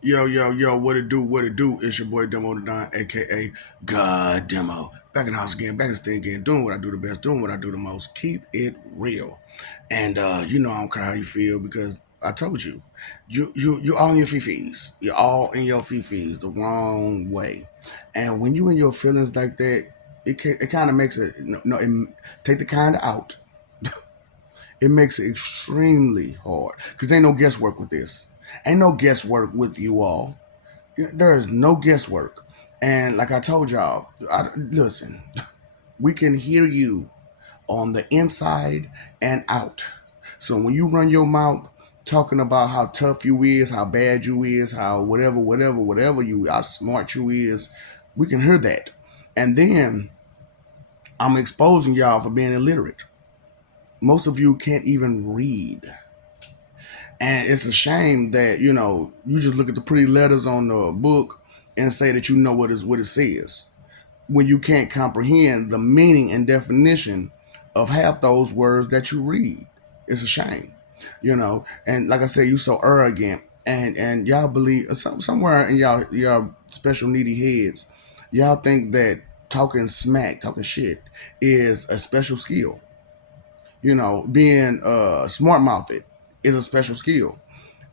Yo, yo, yo, what it do, what it do? It's your boy Demo the Don, aka God Demo. Back in the house again, back in the thing again, doing what I do the best, doing what I do the most. Keep it real. And you know I don't care how you feel because I told you, you all in your fifis. You're all in your fifis the wrong way. And when you in your feelings like that, it kind of makes it take the kind of out. It makes it extremely hard because ain't no guesswork with this. Ain't no guesswork with you all. There is no guesswork. And like I told y'all, listen, we can hear you on the inside and out. So when you run your mouth talking about how tough you is, how bad you is, how whatever you, how smart you is, we can hear that. And then I'm exposing y'all for being illiterate. Most of you can't even read. And it's a shame that, you just look at the pretty letters on the book and say that you know what it says when you can't comprehend the meaning and definition of half those words that you read. It's a shame, And like I said, you so arrogant, and y'all believe somewhere in y'all special needy heads, y'all think that talking smack, talking shit, is a special skill. Being smart mouthed is a special skill,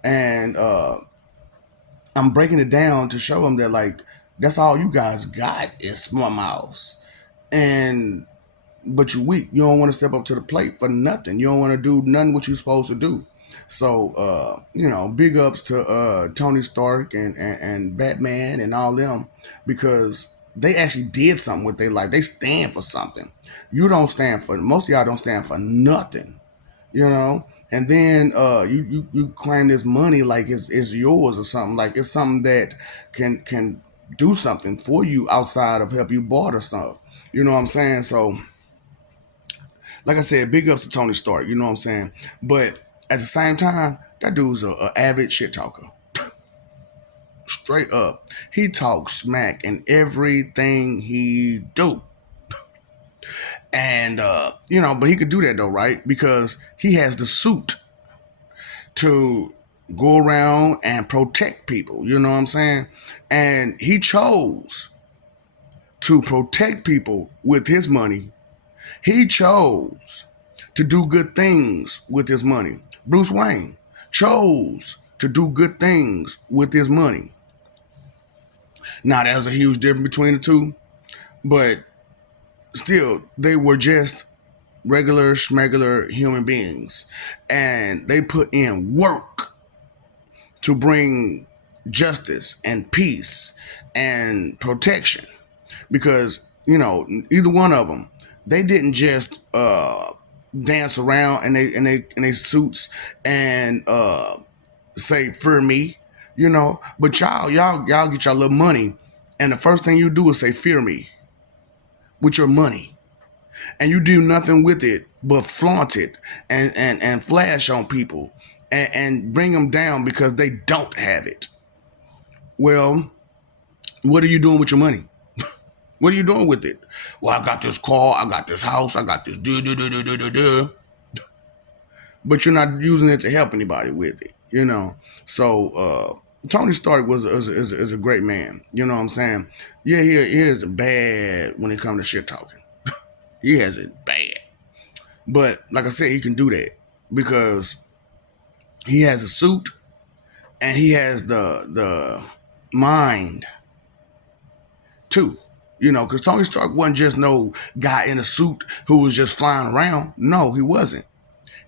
and I'm breaking it down to show them that like that's all you guys got is smart mouths, and but you weak. You don't want to step up to the plate for nothing. You don't want to do nothing what you're supposed to do. So big ups to Tony Stark and Batman and all them because they actually did something with their life. They stand for something. You don't stand for most of y'all don't stand for nothing. And then you claim this money like it's yours or something, like it's something that can do something for you outside of help you barter stuff. You know what I'm saying? So like I said, big ups to Tony Stark, you know what I'm saying? But at the same time, that dude's a avid shit talker. Straight up. He talks smack in everything he do. And but he could do that though, right? Because he has the suit to go around and protect people, you know what I'm saying? And he chose to protect people with his money. He chose to do good things with his money. Bruce Wayne chose to do good things with his money. Now, there's a huge difference between the two, but still, they were just regular, schmegular human beings. And they put in work to bring justice and peace and protection. Because, either one of them, they didn't just dance around in they suits and say fear me, But y'all get y'all little money, and the first thing you do is say fear me with your money, and you do nothing with it but flaunt it and flash on people and bring them down because they don't have it. Well, what are you doing with your money? What are you doing with it? Well, I got this car, I got this house, I got this but you're not using it to help anybody with it. So Tony Stark is a great man. You know what I'm saying? Yeah, he is bad when it comes to shit talking. He has it bad, but like I said, he can do that because he has a suit and he has the mind too. Because Tony Stark wasn't just no guy in a suit who was just flying around. No, he wasn't.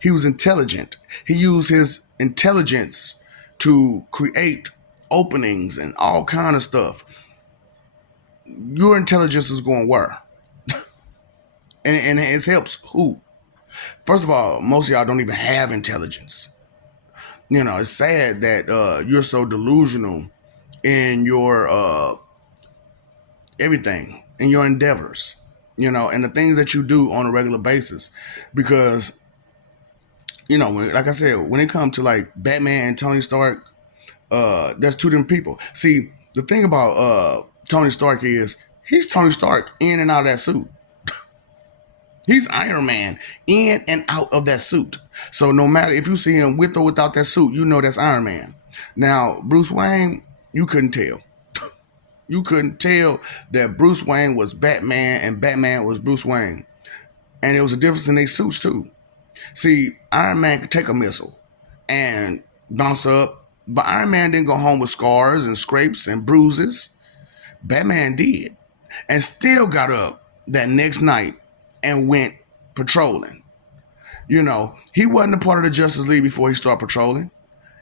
He was intelligent. He used his intelligence to create openings and all kind of stuff. Your intelligence is going where? And it helps who? First of all, most of y'all don't even have intelligence. It's sad that you're so delusional in your everything, in your endeavors, and the things that you do on a regular basis. Because like I said, when it comes to like Batman and Tony Stark, there's two different people. See, the thing about Tony Stark is he's Tony Stark in and out of that suit. He's Iron Man in and out of that suit. So no matter if you see him with or without that suit, you know that's Iron Man. Now, Bruce Wayne, You couldn't tell. You couldn't tell that Bruce Wayne was Batman and Batman was Bruce Wayne. And it was a difference in their suits too. See, Iron Man could take a missile and bounce up, but Iron Man didn't go home with scars and scrapes and bruises. Batman did, and still got up that next night and went patrolling. He wasn't a part of the Justice League before he started patrolling.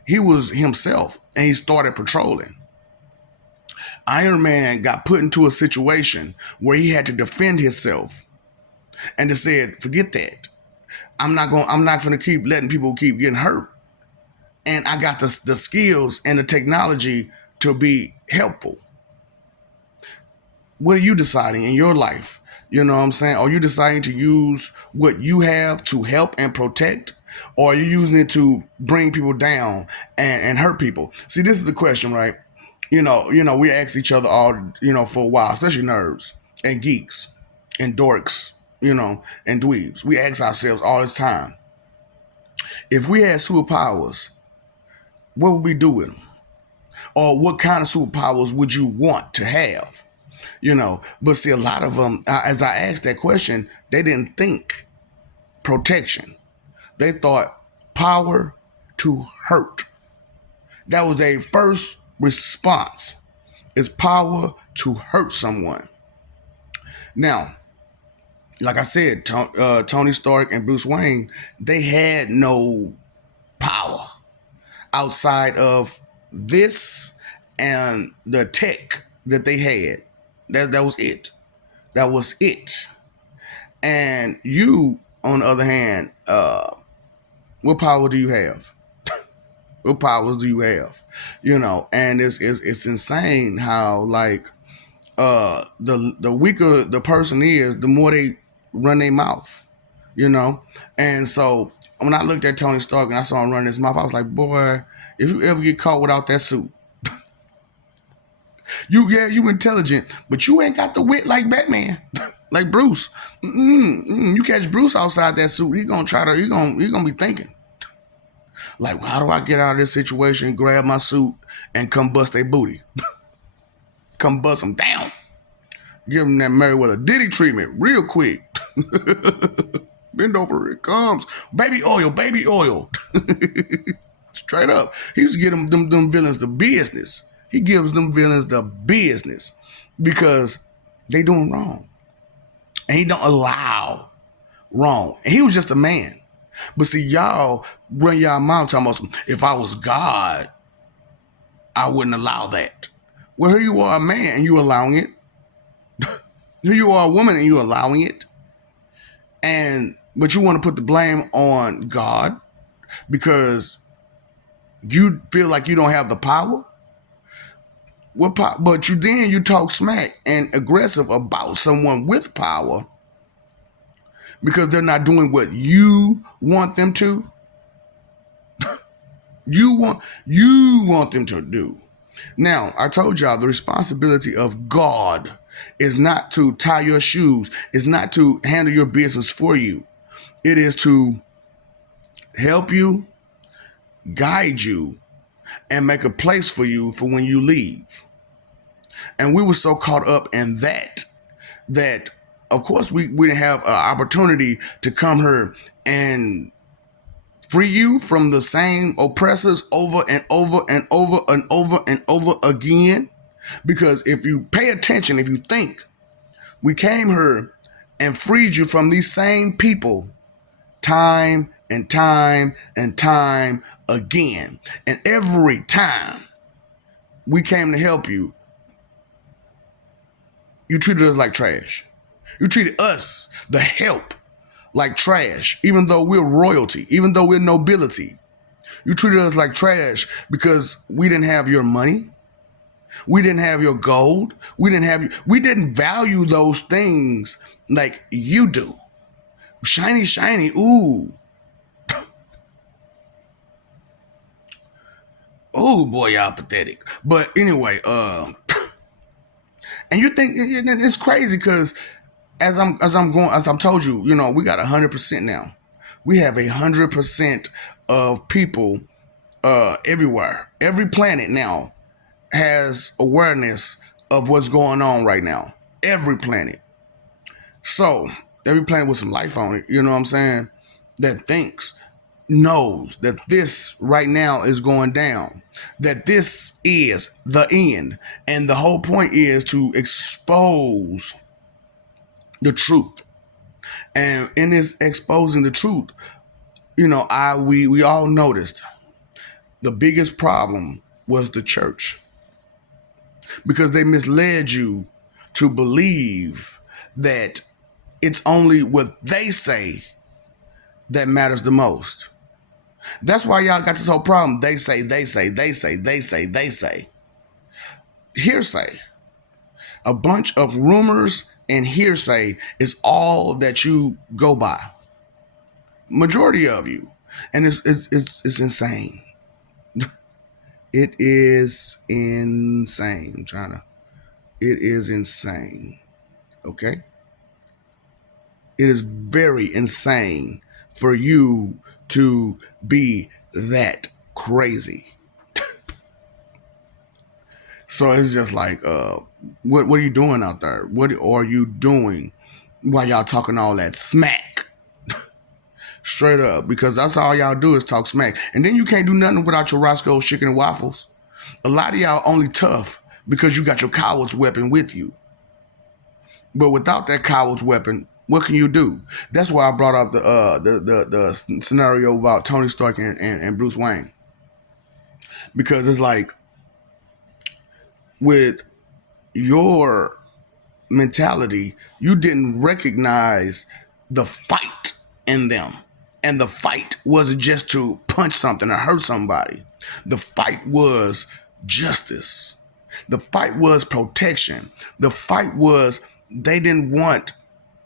He was himself, and he started patrolling. Iron Man got put into a situation where he had to defend himself, and they said, "Forget that. I'm not gonna keep letting people keep getting hurt, and I got the skills and the technology to be helpful." What are you deciding in your life? You know what I'm saying? Are you deciding to use what you have to help and protect? Or are you using it to bring people down and hurt people? See, this is the question, right? We ask each other all, for a while, especially nerds and geeks and dorks, and dweebs. We ask ourselves all this time, if we had superpowers, what would we do with them? Or what kind of superpowers would you want to have? But see, a lot of them, as I asked that question, they didn't think protection. They thought power to hurt. That was their first response, is power to hurt someone. Now, like I said, Tony Stark and Bruce Wayne, they had no power outside of this and the tech that they had. That was it. That was it. And you, on the other hand, what power do you have? What powers do you have? And it's insane how, like, the weaker the person is, the more they run their mouth. And so when I looked at Tony Stark and I saw him run his mouth, I was like, boy, if you ever get caught without that suit, you intelligent, but you ain't got the wit like Batman, like Bruce. You catch Bruce outside that suit, he gonna be thinking, like, how do I get out of this situation, grab my suit, and come bust their booty, come bust them down, give them that Meriwether Diddy treatment real quick. Bend over, it comes, baby oil. Straight up, he used to get them villains the business. He gives them villains the business because they doing wrong. And he don't allow wrong. And he was just a man. But see, y'all run y'all mouth talking about, if I was God, I wouldn't allow that. Well, here you are a man and you allowing it. Here you are a woman and you allowing it. But you want to put the blame on God because you feel like you don't have the power. But you talk smack and aggressive about someone with power because they're not doing what you want them to. You want them to do. Now, I told y'all the responsibility of God is not to tie your shoes, is not to handle your business for you. It is to help you, guide you, and make a place for you for when you leave. And we were so caught up in that of course we didn't have an opportunity to come here and free you from the same oppressors over and over and over and over and over again. Because if you pay attention, if you think, we came here and freed you from these same people time and time and time again. And every time we came to help you, you treated us like trash. You treated us, the help, like trash, even though we're royalty, even though we're nobility. You treated us like trash because we didn't have your money. We didn't have your gold. We didn't value those things like you do. Shiny, shiny, ooh. Oh boy, y'all pathetic. But anyway, and you think it's crazy because as I'm told you, we got 100% now. We have 100% of people everywhere, every planet now has awareness of what's going on right now. Every planet. So, every planet with some life on it, you know what I'm saying, that thinks, knows that this right now is going down, that this is the end. And the whole point is to expose the truth. And in this exposing the truth, we all noticed the biggest problem was the church, because they misled you to believe that it's only what they say that matters the most. That's why y'all got this whole problem. They say, they say, they say, they say, they say. Hearsay. A bunch of rumors and hearsay is all that you go by. Majority of you. And it's insane. It is insane. It is insane. Okay? It is very insane for you to be that crazy. So it's just like, what are you doing out there? What are you doing while y'all talking all that smack? Straight up, because that's all y'all do is talk smack. And then you can't do nothing without your Roscoe's chicken and waffles. A lot of y'all only tough because you got your coward's weapon with you. But without that coward's weapon, what can you do? That's why I brought up the scenario about Tony Stark and Bruce Wayne. Because it's like, with your mentality, you didn't recognize the fight in them. And the fight wasn't just to punch something or hurt somebody. The fight was justice. The fight was protection. The fight was they didn't want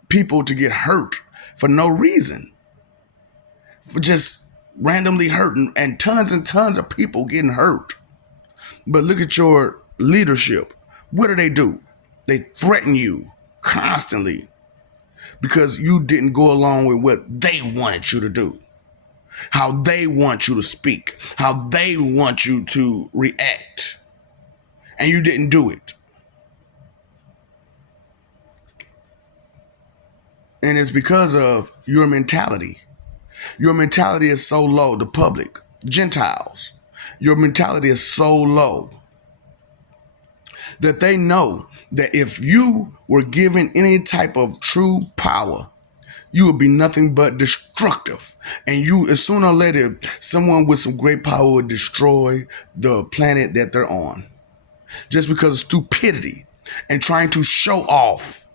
people to get hurt for no reason. For just randomly hurting, and tons of people getting hurt. But look at your leadership. What do? They threaten you constantly because you didn't go along with what they wanted you to do, how they want you to speak, how they want you to react, and you didn't do it. And it's because of your mentality. Your mentality is so low, the public, Gentiles. Your mentality is so low that they know that if you were given any type of true power, you would be nothing but destructive. And you, as sooner or later, someone with some great power would destroy the planet that they're on. Just because of stupidity and trying to show off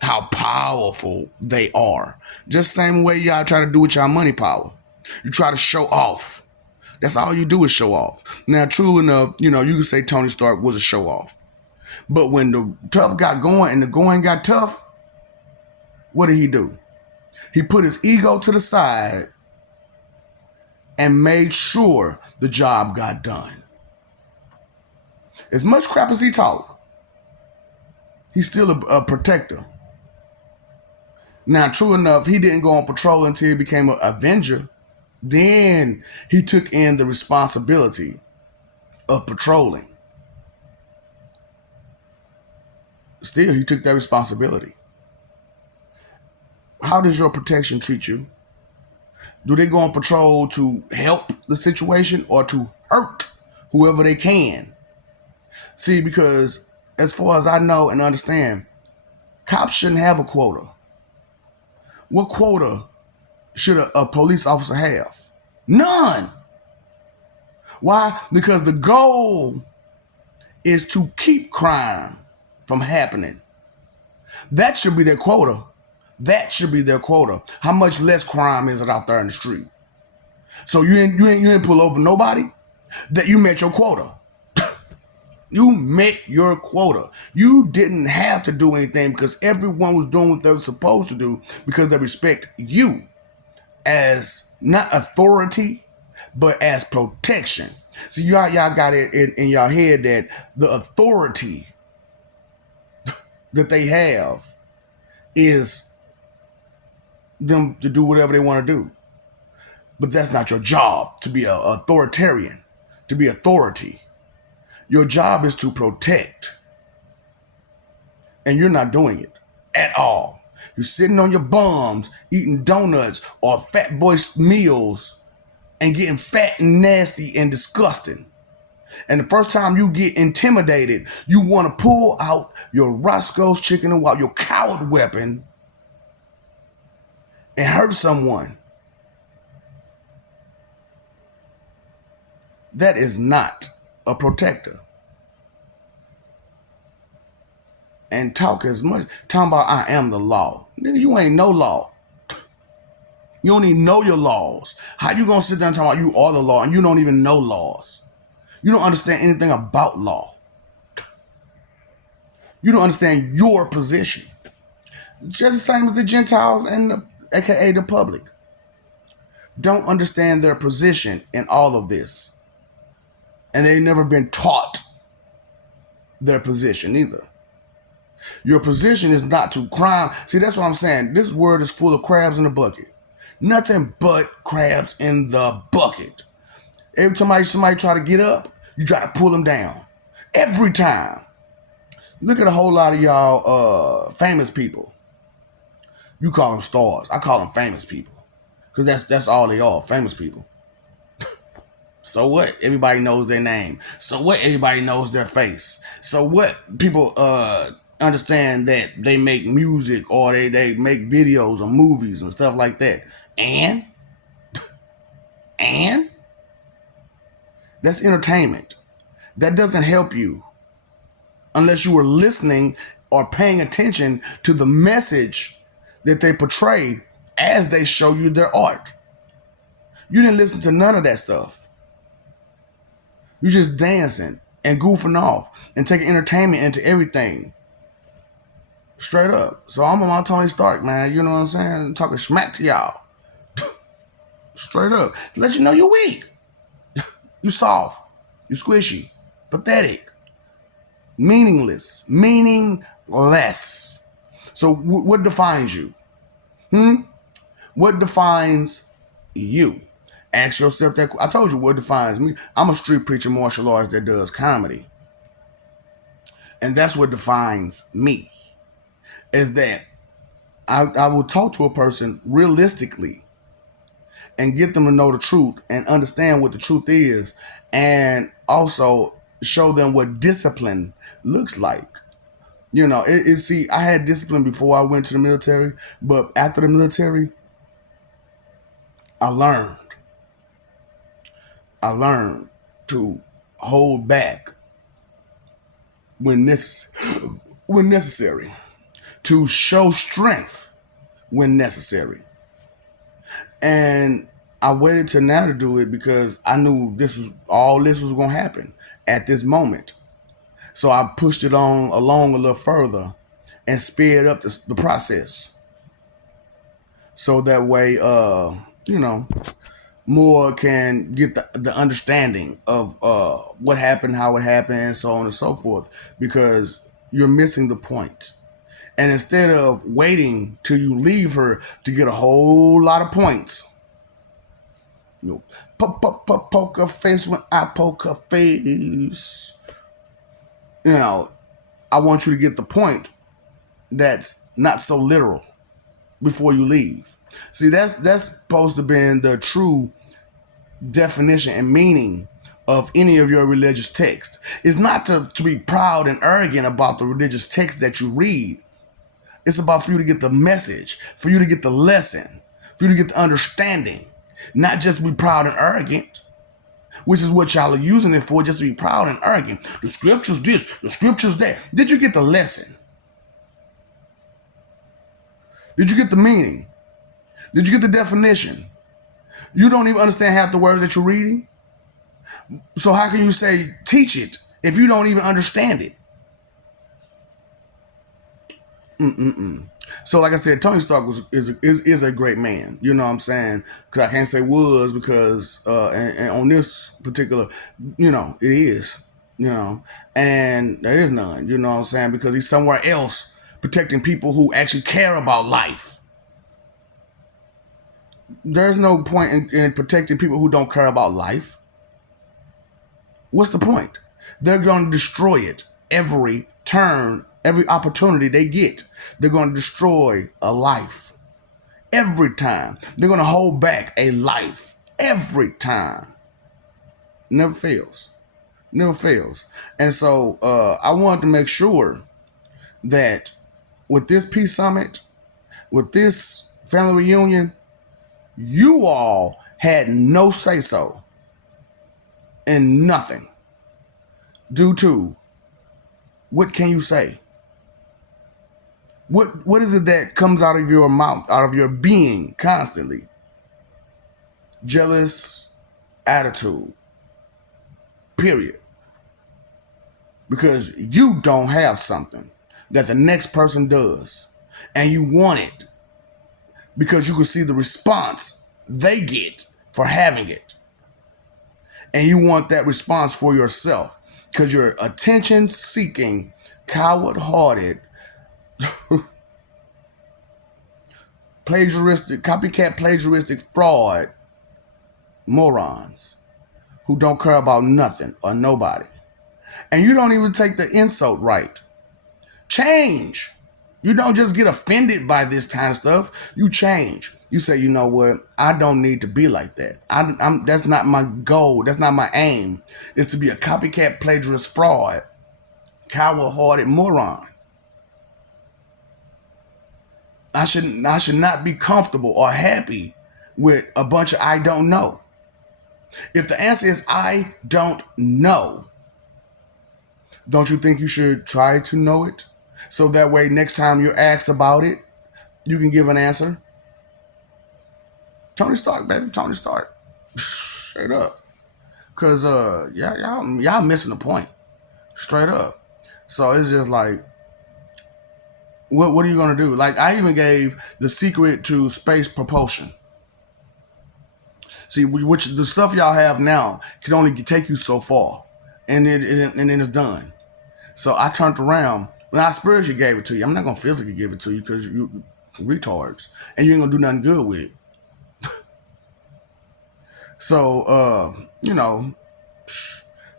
how powerful they are. Just the same way y'all try to do with y'all money power. You try to show off. That's all you do is show off. Now, true enough, you can say Tony Stark was a show off. But when the tough got going and the going got tough, what did he do? He put his ego to the side and made sure the job got done. As much crap as he talked, he's still a protector. Now, true enough, he didn't go on patrol until he became an Avenger. Then he took in the responsibility of patrolling. Still, he took that responsibility. How does your protection treat you? Do they go on patrol to help the situation or to hurt whoever they can? See, because as far as I know and understand, cops shouldn't have a quota. What quota should a police officer have? None. Why? Because the goal is to keep crime from happening. That should be their quota. That should be their quota. How much less crime is it out there in the street? So you didn't pull over nobody? That you met your quota. You met your quota. You didn't have to do anything because everyone was doing what they were supposed to do because they respect you as not authority, but as protection. So y'all got it in y'all head that the authority that they have is them to do whatever they want to do. But that's not your job, to be an authoritarian, to be authority. Your job is to protect, and you're not doing it at all. You're sitting on your bums eating donuts or fat boy meals and getting fat and nasty and disgusting. And the first time you get intimidated, you want to pull out your Roscoe's chicken and wild, your coward weapon, and hurt someone. That is not a protector. And talking about I am the law. Nigga, you ain't no law. You don't even know your laws. How you gonna sit down and talk about you are the law and you don't even know laws? You don't understand anything about law. You don't understand your position. Just the same as the Gentiles and aka the public. Don't understand their position in all of this. And they've never been taught their position either. Your position is not to crime. See, that's what I'm saying. This world is full of crabs in the bucket. Nothing but crabs in the bucket. Every time somebody try to get up, you try to pull them down. Every time. Look at a whole lot of y'all famous people. You call them stars. I call them famous people. Because that's all they are, famous people. So what? Everybody knows their name. So what? Everybody knows their face. So what? People understand that they make music or they make videos or movies and stuff like that. And that's entertainment. That doesn't help you unless you were listening or paying attention to the message that they portray as they show you their art. You didn't listen to none of that stuff. You're just dancing and goofing off and taking entertainment into everything. Straight up. So I'm on my Tony Stark, man. You know what I'm saying? Talking smack to y'all. Straight up. To let you know you're weak. You soft. You squishy. Pathetic. Meaningless. Meaningless. So what defines you? What defines you? Ask yourself that. I told you what defines me. I'm a street preacher martial artist that does comedy. And that's what defines me. Is that I will talk to a person realistically and get them to know the truth and understand what the truth is, and also show them what discipline looks like. You know, see, I had discipline before I went to the military, but after the military, I learned to hold back when necessary, to show strength when necessary. And I waited till now to do it because I knew this was going to happen at this moment. So I pushed it on along a little further and sped up the process. So that way, more can get the understanding of what happened, how it happened, and so on and so forth, because you're missing the point. And instead of waiting till you leave her to get a whole lot of points, poker face when I poke her face. I want you to get the point that's not so literal before you leave. See, that's supposed to be the true definition and meaning of any of your religious text. It's not to be proud and arrogant about the religious text that you read. It's about for you to get the message, for you to get the lesson, for you to get the understanding, not just to be proud and arrogant, which is what y'all are using it for, just to be proud and arrogant. The scripture's this, the scripture's that. Did you get the lesson? Did you get the meaning? Did you get the definition? You don't even understand half the words that you're reading. So how can you say teach it if you don't even understand it? So like I said, Tony Stark is a great man. You know what I'm saying? Because I can't say was because and on this particular, it is. And there is none. You know what I'm saying? Because he's somewhere else protecting people who actually care about life. There's no point in protecting people who don't care about life. What's the point? They're going to destroy it every turn, every opportunity they get. They're going to destroy a life every time. They're going to hold back a life every time. Never fails. Never fails. And so I wanted to make sure that with this Peace Summit, with this family reunion, you all had no say so in nothing due to what can you say? What is it that comes out of your mouth, out of your being constantly? Jealous attitude. Period. Because you don't have something that the next person does. And you want it because you can see the response they get for having it. And you want that response for yourself because you're attention seeking, coward hearted, plagiaristic, copycat plagiaristic fraud morons who don't care about nothing or nobody. And you don't even take the insult right. Change. You don't just get offended by this kind of stuff. You change. You say, you know what? I don't need to be like that. That's not my goal. That's not my aim. It's to be a copycat plagiarist fraud, coward-hearted moron. I should not be comfortable or happy with a bunch of I don't know. If the answer is I don't know, don't you think you should try to know it? So that way next time you're asked about it, you can give an answer. Tony Stark, baby. Tony Stark. Straight up. Because y'all missing the point. Straight up. So it's just like, what are you going to do? Like, I even gave the secret to space propulsion. See, which the stuff y'all have now can only take you so far. And then it's done. So I turned around. When I spiritually gave it to you, I'm not going to physically give it to you because you retards. And you ain't going to do nothing good with it. So,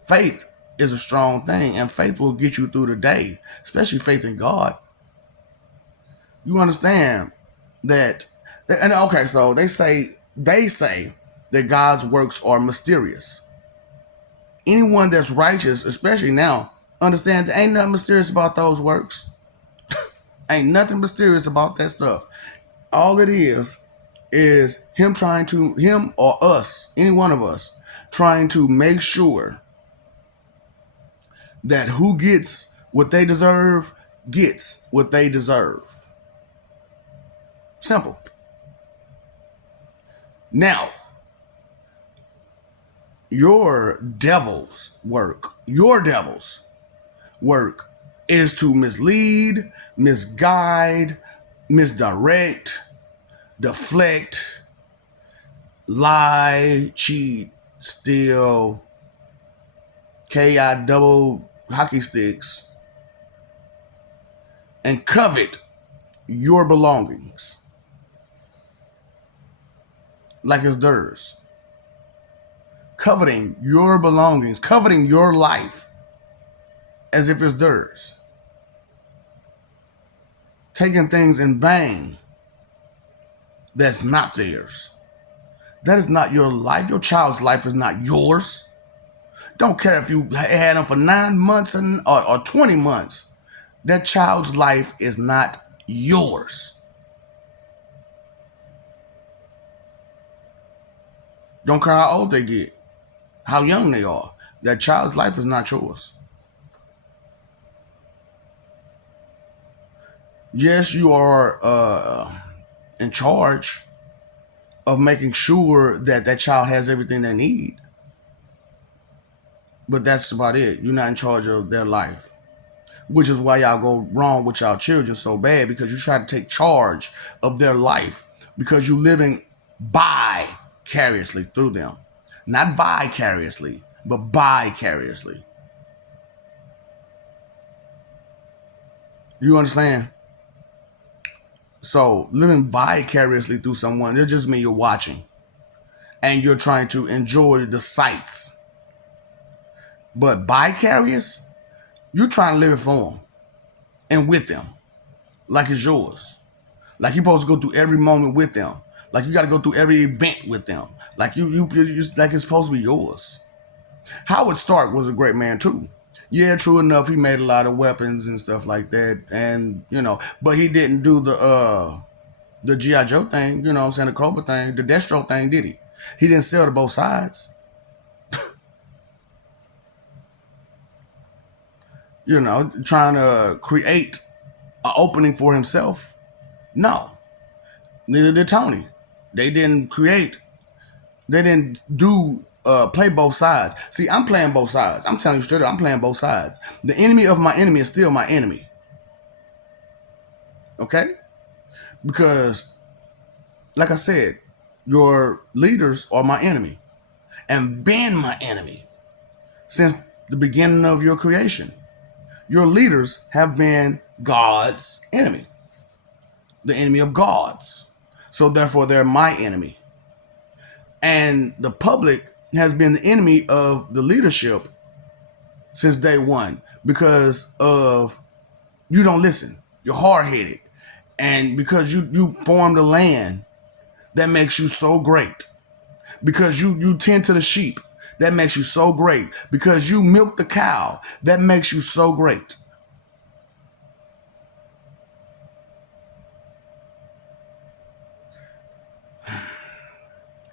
faith is a strong thing. And faith will get you through the day. Especially faith in God. You understand that. And okay, so they say that God's works are mysterious. Anyone that's righteous, especially now, understand there ain't nothing mysterious about those works. Ain't nothing mysterious about that stuff. All it is him or us, any one of us, trying to make sure that who gets what they deserve gets what they deserve. Simple. Now, your devil's work is to mislead, misguide, misdirect, deflect, lie, cheat, steal, KI double hockey sticks, and covet your belongings like it's theirs. Coveting your belongings, coveting your life as if it's theirs. Taking things in vain that's not theirs. That is not your life. Your child's life is not yours. Don't care if you had them for 9 months or 20 months. That child's life is not yours. Don't care how old they get, how young they are. That child's life is not yours. Yes, you are in charge of making sure that that child has everything they need. But that's about it. You're not in charge of their life. Which is why y'all go wrong with y'all children so bad, because you try to take charge of their life because you're living vicariously through them. Not vicariously, but vicariously. You understand? So living vicariously through someone, it just means you're watching and you're trying to enjoy the sights But vicarious, you're trying to live it for them and with them, like it's yours. Like you're supposed to go through every moment with them. Like you got to go through every event with them. Like you like it's supposed to be yours. Howard Stark was a great man too. Yeah, true enough, he made a lot of weapons and stuff like that, and but he didn't do the GI Joe thing. You know what I'm saying, the Cobra thing, the Destro thing, did he? He didn't sell to both sides. Trying to create an opening for himself. No, neither did Tony. They didn't create. They didn't do play both sides. See, I'm playing both sides. I'm telling you straight up, I'm playing both sides. The enemy of my enemy is still my enemy. Okay? Because, like I said, your leaders are my enemy and been my enemy since the beginning of your creation. Your leaders have been God's enemy, the enemy of gods. So therefore, they're my enemy. And the public has been the enemy of the leadership since day one because of you don't listen. You're hard-headed. And because you formed a land that makes you so great. Because you tend to the sheep, that makes you so great. Because you milk the cow, that makes you so great.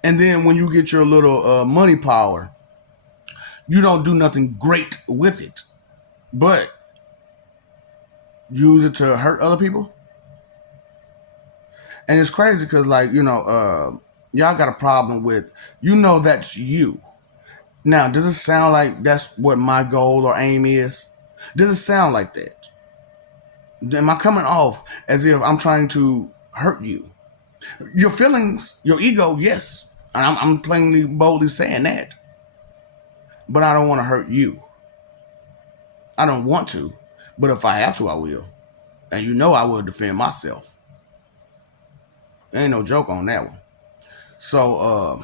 And then when you get your little money power, you don't do nothing great with it, but use it to hurt other people. And it's crazy because, like, y'all got a problem with, that's you. Now, does it sound like that's what my goal or aim is? Does it sound like that? Am I coming off as if I'm trying to hurt you? Your feelings, your ego, yes. And I'm plainly, boldly saying that. But I don't want to hurt you. I don't want to. But if I have to, I will. And I will defend myself. Ain't no joke on that one. So,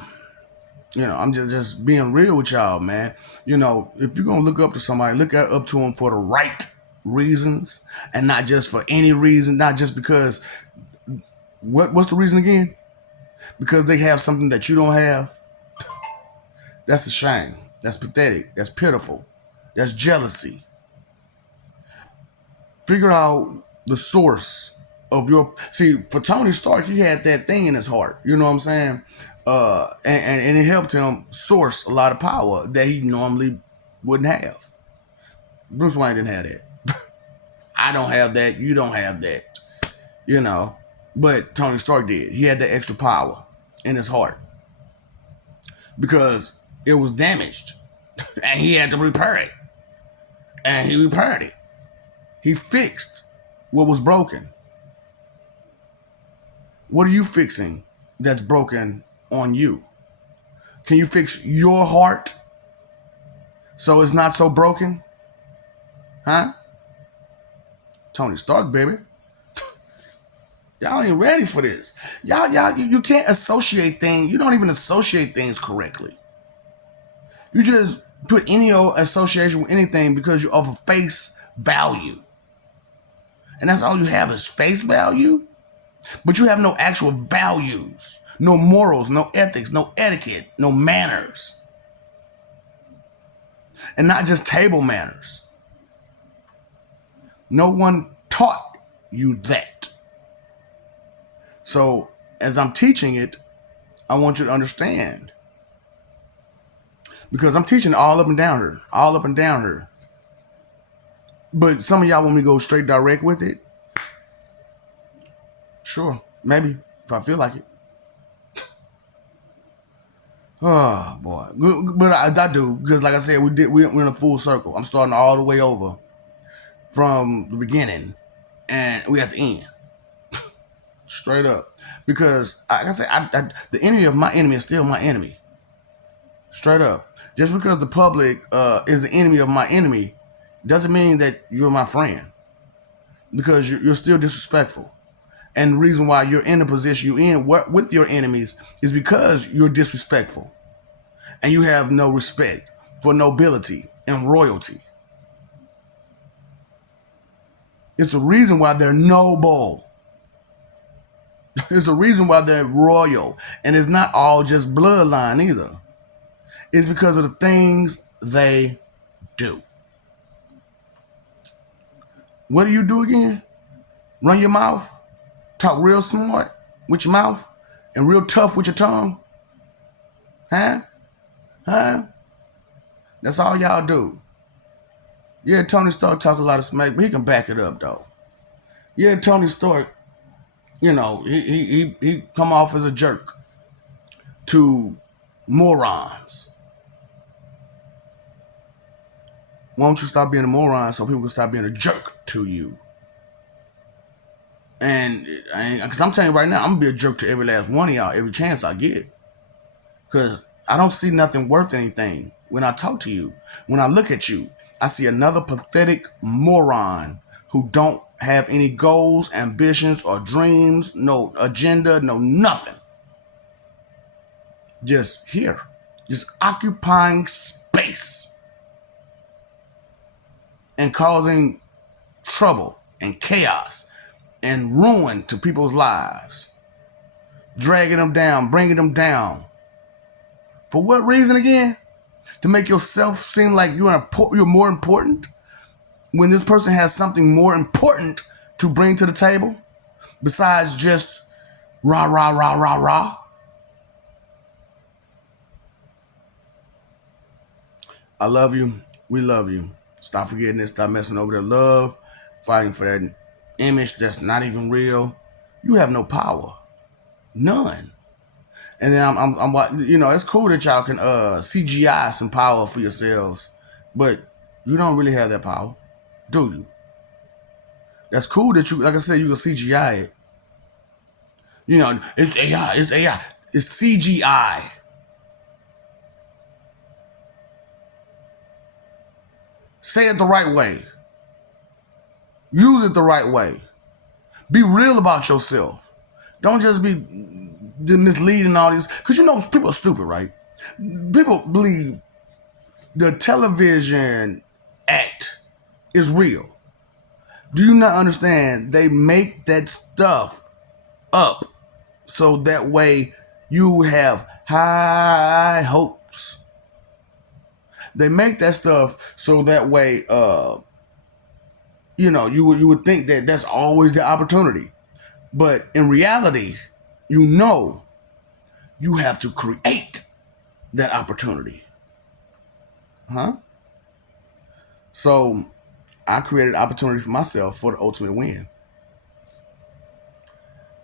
I'm just being real with y'all, man. If you're going to look up to somebody, look up to them for the right reasons and not just for any reason, not just because, what's the reason again? Because they have something that you don't have. That's a shame. That's pathetic. That's pitiful. That's jealousy. Figure out the source of your. See, for Tony Stark, he had that thing in his heart. You know what I'm saying? And it helped him source a lot of power that he normally wouldn't have. Bruce Wayne didn't have that. I don't have that. You don't have that. But Tony Stark did. He had that extra power in his heart because it was damaged and he had to repair it. And he repaired it. He fixed what was broken. What are you fixing that's broken on you? Can you fix your heart so it's not so broken? Huh? Tony Stark, baby. Y'all ain't ready for this. You can't associate things. You don't even associate things correctly. You just put any old association with anything because you offer face value. And that's all you have is face value? But you have no actual values, no morals, no ethics, no etiquette, no manners. And not just table manners. No one taught you that. So, as I'm teaching it, I want you to understand. Because I'm teaching all up and down here. All up and down here. But some of y'all want me to go straight direct with it? Sure. Maybe. If I feel like it. Oh, boy. But I do. Because like I said, we're in a full circle. I'm starting all the way over from the beginning. And we at the end. Straight up. Because, like I said, the enemy of my enemy is still my enemy. Straight up. Just because the public is the enemy of my enemy doesn't mean that you're my friend. Because you're still disrespectful. And the reason why you're in the position you're in with your enemies is because you're disrespectful. And you have no respect for nobility and royalty. It's a reason why they're noble. There's a reason why they're royal. And it's not all just bloodline either. It's because of the things they do. What do you do again? Run your mouth? Talk real smart with your mouth? And real tough with your tongue? Huh? Huh? That's all y'all do. Yeah, Tony Stark talk a lot of smack, but he can back it up, though. Yeah, Tony Stark, he come off as a jerk to morons. Why don't you stop being a moron so people can stop being a jerk to you? And because I'm telling you right now, I'm gonna be a jerk to every last one of y'all every chance I get. Because I don't see nothing worth anything when I talk to you. When I look at you, I see another pathetic moron who don't have any goals, ambitions, or dreams, no agenda, no nothing. Just here, just occupying space and causing trouble and chaos and ruin to people's lives, dragging them down, bringing them down. For what reason again? To make yourself seem like you're more important when this person has something more important to bring to the table besides just rah, rah, rah, rah, rah. I love you. We love you. Stop forgetting this. Stop messing over that love, fighting for that image that's not even real. You have no power. None. And then it's cool that y'all can CGI some power for yourselves, but you don't really have that power, do you? That's cool that you, like I said, you can CGI it. It's AI, it's AI, it's CGI. Say it the right way. Use it the right way. Be real about yourself. Don't just be misleading all these, because people are stupid, right? People believe the television act is real. Do you not understand? They make that stuff up so that way you have high hopes. They make that stuff so that way you would think that that's always the opportunity. But in reality, you have to create that opportunity. Huh? So I created an opportunity for myself for the ultimate win.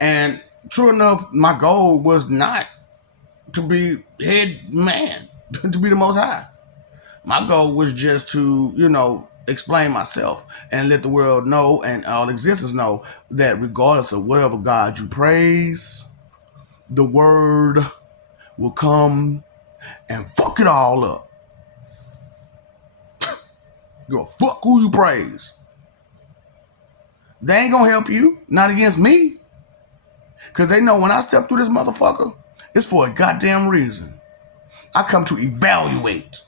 And true enough, my goal was not to be head man, to be the most high. My goal was just to, explain myself and let the world know and all existence know that regardless of whatever God you praise, the word will come and fuck it all up. Give a fuck who you praise. They ain't gonna help you, not against me. Because they know when I step through this motherfucker, it's for a goddamn reason. I come to evaluate.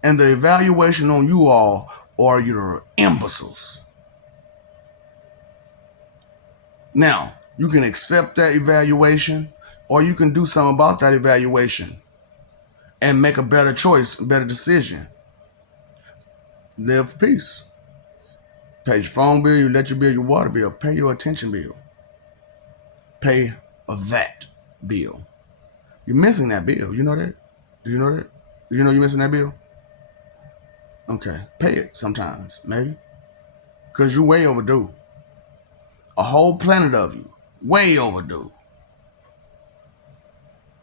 And the evaluation on you all are your imbeciles. Now, you can accept that evaluation, or you can do something about that evaluation and make a better choice, a better decision. Live for peace. Pay your phone bill, you let your bill, your water bill, pay your attention bill. Pay a VAT bill. You're missing that bill. You know that? Did you know that? Did you know you're missing that bill? Okay, pay it sometimes, maybe. Because you're way overdue. A whole planet of you, way overdue.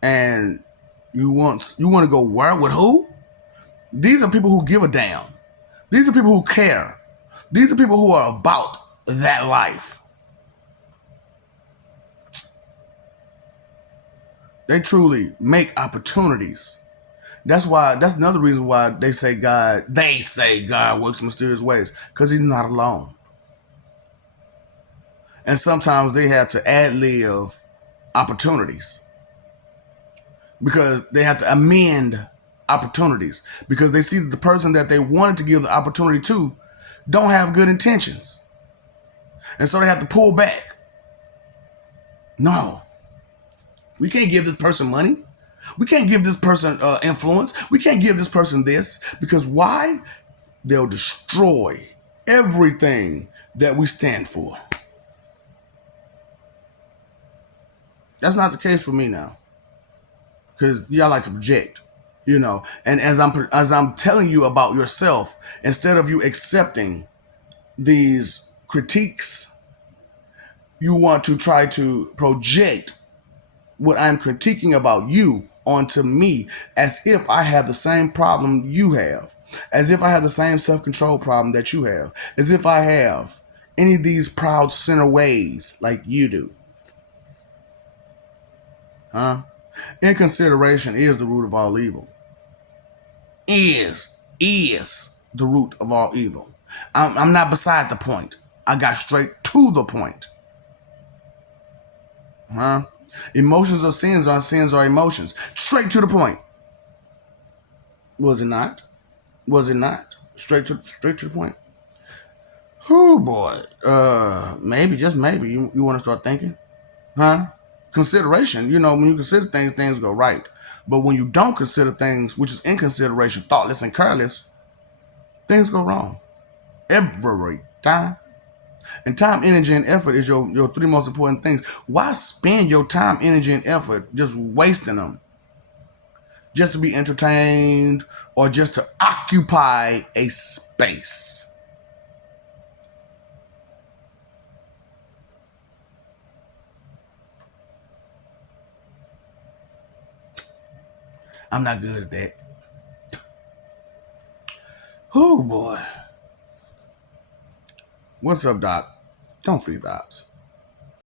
And you want to go where with who? These are people who give a damn. These are people who care. These are people who are about that life. They truly make opportunities. That's another reason why they say God works in mysterious ways, because he's not alone. And sometimes they have to ad-lib opportunities because they have to amend opportunities because they see that the person that they wanted to give the opportunity to don't have good intentions. And so they have to pull back. No, we can't give this person money. We can't give this person influence. We can't give this person this because why? They'll destroy everything that we stand for. That's not the case for me now, because y'all like to project, And as I'm telling you about yourself, instead of you accepting these critiques, you want to try to project what I'm critiquing about you onto me, as if I have the same problem you have, as if I have the same self-control problem that you have, as if I have any of these proud center ways like you do. Huh? Inconsideration is the root of all evil. Is the root of all evil. I'm not beside the point. I got straight to the point. Huh? Emotions are sins are emotions. Straight to the point. Was it not? Was it not? Straight to the point. Oh boy. Maybe, just maybe, you want to start thinking? Huh? Consideration. When you consider things, things go right. But when you don't consider things, which is inconsideration, thoughtless and careless, things go wrong. Every time. And time, energy, and effort is your three most important things. Why spend your time, energy, and effort just wasting them? Just to be entertained or just to occupy a space? I'm not good at that. Oh boy. What's up, Doc? Don't feed the ops.